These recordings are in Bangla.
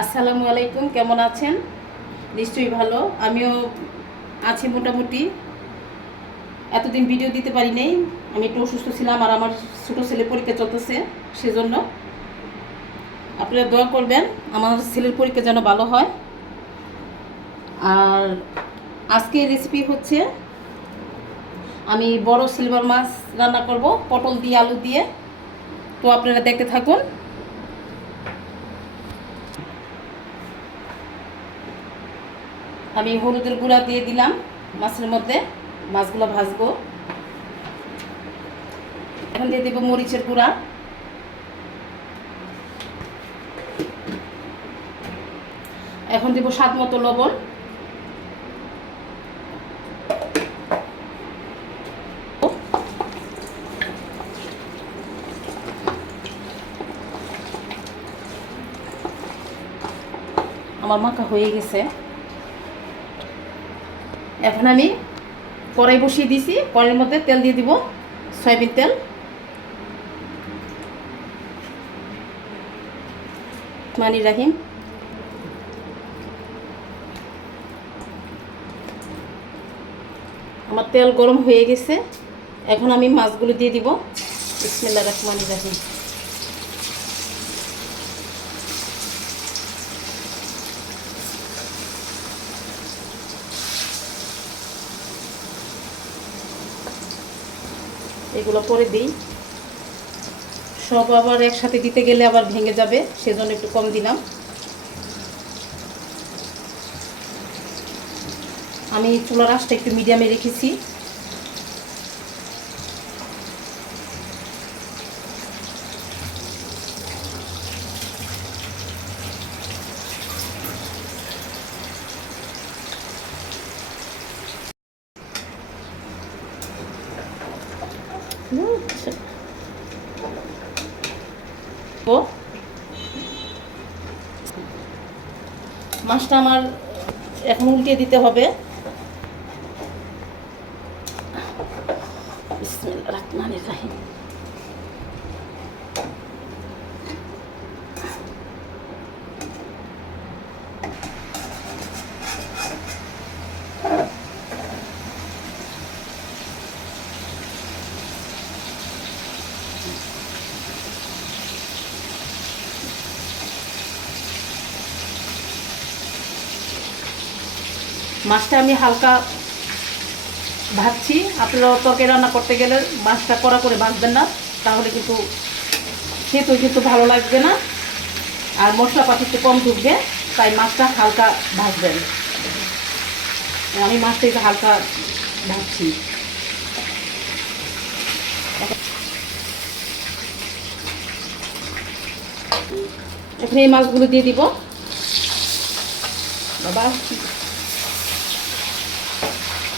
আসসালামু আলাইকুম, কেমন আছেন? নিশ্চয়ই ভালো। আমিও আছি মোটামুটি। এতদিন ভিডিও দিতে পারি নাই। আমি একটু অসুস্থ ছিলাম আর আমার ছোটো ছেলে পরীক্ষা চলতেছে, সেজন্য। আপনারা দোয়া করবেন, আমার ছেলের পরীক্ষা যেন ভালো হয়। আর আজকে রেসিপি হচ্ছে, আমি বড় সিলভার মাছ রান্না করব, পটল দিয়ে, আলু দিয়ে। তো আপনারা দেখতে থাকুন। আমি হলুদের গুঁড়া দিয়ে দিলাম মাছের মধ্যে, মাছগুলো ভাজবো। এখন দিয়ে দেবো মরিচের গুঁড়া। এখন দেবো স্বাদ মতো লবণ। আমার মাখা হয়ে গেছে। এখন আমি কড়াই বসিয়ে দিয়েছি কড়াইয়ের মধ্যে তেল দিয়ে দিব, সয়াবিন তেল। মানি রাহিম। আমার তেল গরম হয়ে গেছে, এখন আমি মাছগুলো দিয়ে দিব। বিসমিল্লাহ রহমানি রাহিম। এগুলো করে দিই। সব আবার একসাথে দিতে গেলে আবার ভেঙে যাবে, সেজন্য একটু কম দিলাম। আমি চুলার আঁচটা একটু মিডিয়ামে রেখেছি। মাছটা আমার এখন উল্টিয়ে দিতে হবে। মাছটা আমি হালকা ভাজছি। আপনারা তরকারি রান্না করতে গেলে মাছটা কড়া করে ভাজবেন না, তাহলে কিন্তু খেতেও কিন্তু ভালো লাগবে না। আর মশলাপাতি একটু কম ঢুকবে, তাই মাছটা হালকা ভাজবেন। আমি মাছটা একটু হালকা ভাজছি। এখন এই মাছগুলো দিয়ে দিব। বাবা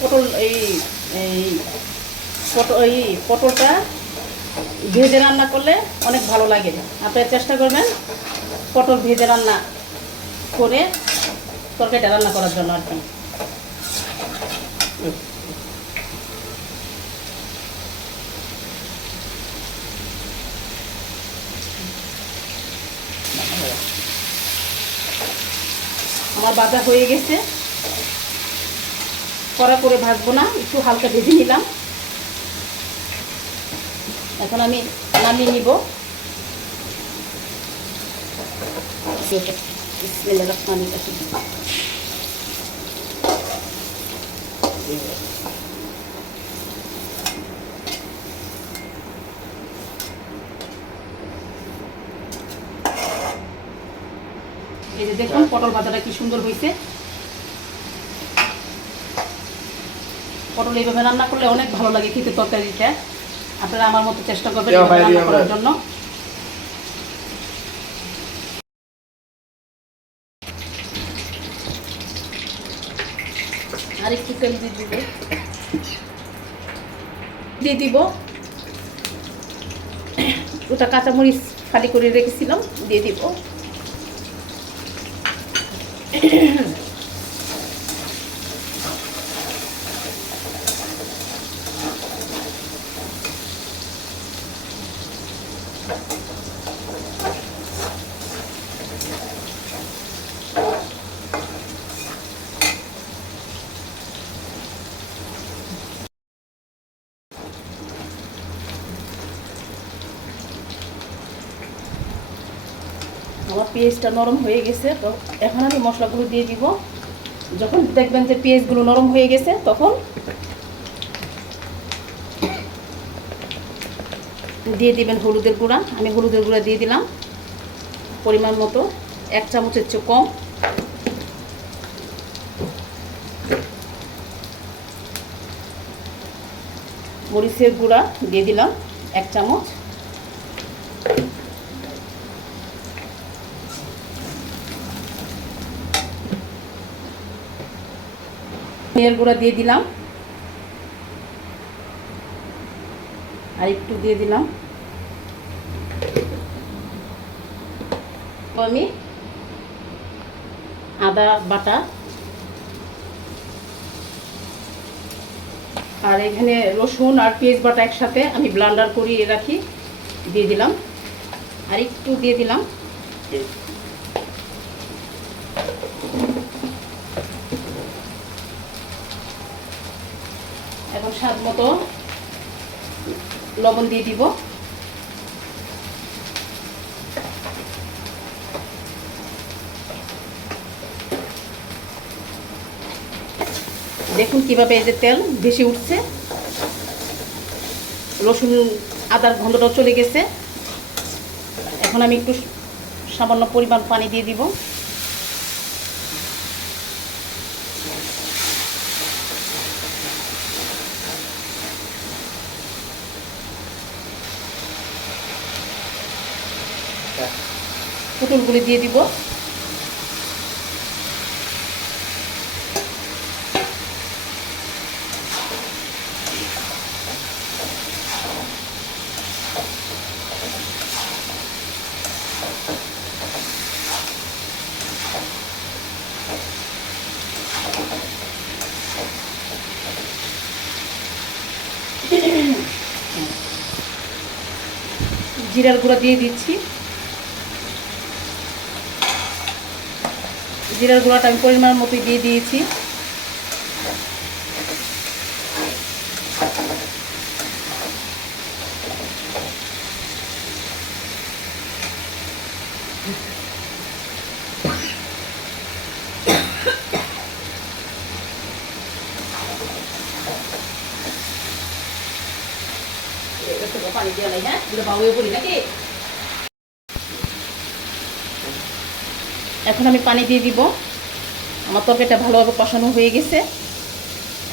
পটল এই এই পটল এই পটলটা ভেজে রান্না করলে অনেক ভালো লাগে। আপনারা চেষ্টা করবেন পটল ভেজে রান্না করে তরকারিটা রান্না করার জন্য আর কি। আমার বাজা হয়ে গেছে। কড়া করে ভাজবো না, একটু হালকা ভেজে নিলাম। এখন আমি নামিয়ে নিব। এই যে দেখুন, পটল ভাজাটা কি সুন্দর হয়েছে। পটল এইভাবে রান্না করলে অনেক ভালো লাগে খেতে তরকারিটা আপনারা আমার মতো চেষ্টা করবেন রান্না করার জন্য। আর একটু তেল দিয়ে দিব। দিয়ে দিব। ওটা কাঁচামরিচ খালি করে রেখেছিলাম দিয়ে দিব। আমার পেঁয়াজটা নরম হয়ে গেছে, তো এখন আমি মশলাগুলো দিয়ে দিব। যখন দেখবেন যে পেঁয়াজগুলো নরম হয়ে গেছে, তখন দিয়ে দিবেন হলুদের গুঁড়া। আমি হলুদের গুঁড়া দিয়ে দিলাম, পরিমাণ মতো, এক চামচের চেয়ে কম। মরিচের গুঁড়া দিয়ে দিলাম, এক চামচ। ধনিয়ার গুঁড়া দিয়ে দিলাম। আর একটু দিয়ে দিলাম। আমি আদা বাটা। আর এখানে রসুন আর পেঁয়াজ বাটা একসাথে আমি ব্লান্ডার করিয়ে রাখি, দিয়ে দিলাম। আর একটু দিয়ে দিলাম। স্বাদ মতো লবণ দিয়ে দিব। দেখুন কীভাবে এই যে তেল বেশি উঠছে। রসুন আদার গন্ধটাও চলে গেছে। এখন আমি একটু সামান্য পরিমাণ পানি দিয়ে দিব। পুতুলগুলি দিয়ে দিব। জিরার গুঁড়া দিয়ে দিচ্ছি। জিরার গুঁড়াটা আমি পরিমাণ মতোই দিয়ে দিয়েছি। পানি দিয়ে হ্যাঁ? বাবুয়ে পড়ি নাকি? এখন আমি পানি দিয়ে দিব। আমার তরকারিটা ভালোভাবে কষানো হয়ে গেছে।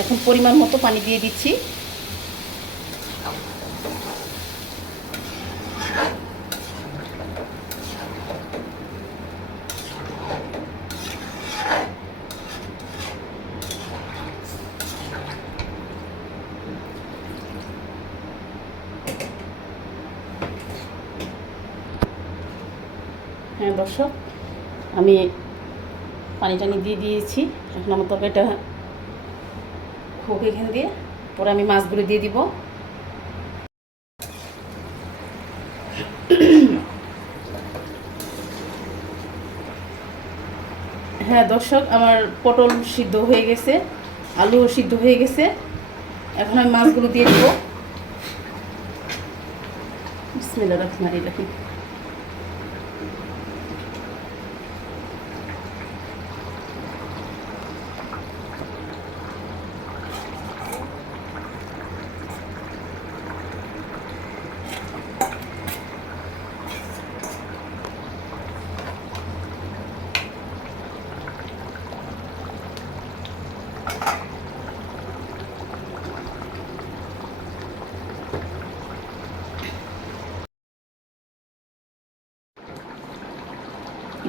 এখন পরিমাণ মতো পানি দিয়ে দিচ্ছি। হ্যাঁ দর্শক। আমি পানি টানি দিয়ে দিয়েছি। এখন আমার তরকারিটা হোক এখান দিয়ে। পরে আমি মাছগুলো দিয়ে দিব। হ্যাঁ দর্শক, আমার পটল সিদ্ধ হয়ে গেছে আলু সিদ্ধ হয়ে গেছে। এখন আমি মাছগুলো দিয়ে দিব। বিসমিল্লাহ রহমান রাহিম।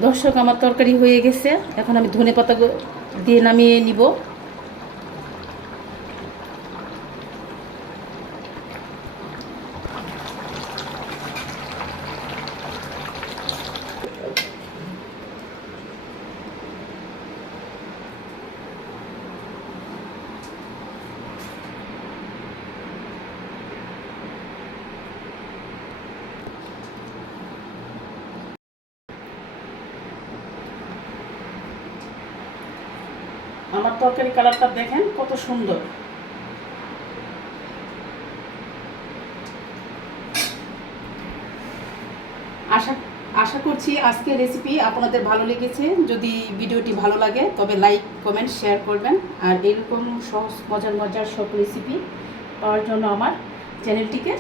দর্শক আমার তরকারি হয়ে গেছে। এখন আমি ধনে পাতা দিয়ে নামিয়ে নিব। আমার তরকারি কালারটা দেখেন কত সুন্দর। আশা আশা করছি আজকের রেসিপি আপনাদের ভালো লেগেছে। যদি ভিডিওটি ভালো লাগে, তবে লাইক কমেন্ট শেয়ার করবেন। আর এরকম সহজ, মজার মজার সব রেসিপি পাওয়ার জন্য আমার চ্যানেলটিকে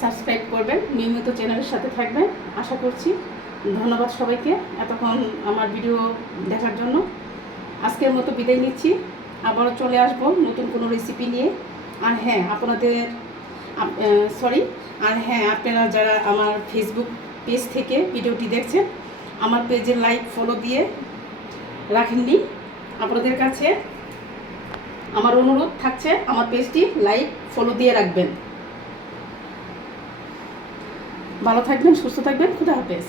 সাবস্ক্রাইব করবেন। নিয়মিত চ্যানেলের সাথে থাকবেন। আশা করছি, ধন্যবাদ সবাইকে এতক্ষণ আমার ভিডিও দেখার জন্য। আজকের মতো বিদায় নিচ্ছি। আবারও চলে আসব নতুন কোনো রেসিপি নিয়ে। আর হ্যাঁ আপনাদের সরি আর হ্যাঁ আপনারা যারা আমার ফেসবুক পেজ থেকে ভিডিওটি দেখছেন, আমার পেজে লাইক ফলো দিয়ে রাখেননি। আপনাদের কাছে আমার অনুরোধ থাকছে, আমার পেজটি লাইক ফলো দিয়ে রাখবেন। ভালো থাকবেন, সুস্থ থাকবেন, খুদা হাফেজ।